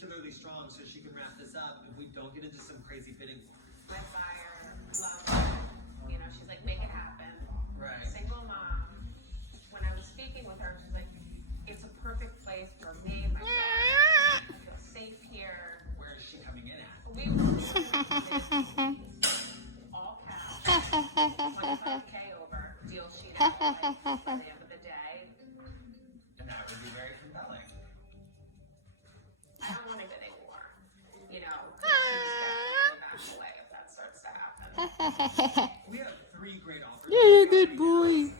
particularly strong, so she can wrap this up if we don't get into some crazy bidding. My buyer loves it. You know, she's like, make it happen. Right. Single mom. When I was speaking with her, she's like, it's a perfect place for me, my daughter. I feel safe here. Where is she coming in at? We were all cash, 25K over deal sheet out like, by the end of the day. And that would be very compelling. I don't want it anymore. You know, back away if that starts to happen. We have 3 great offers. You're a good boy.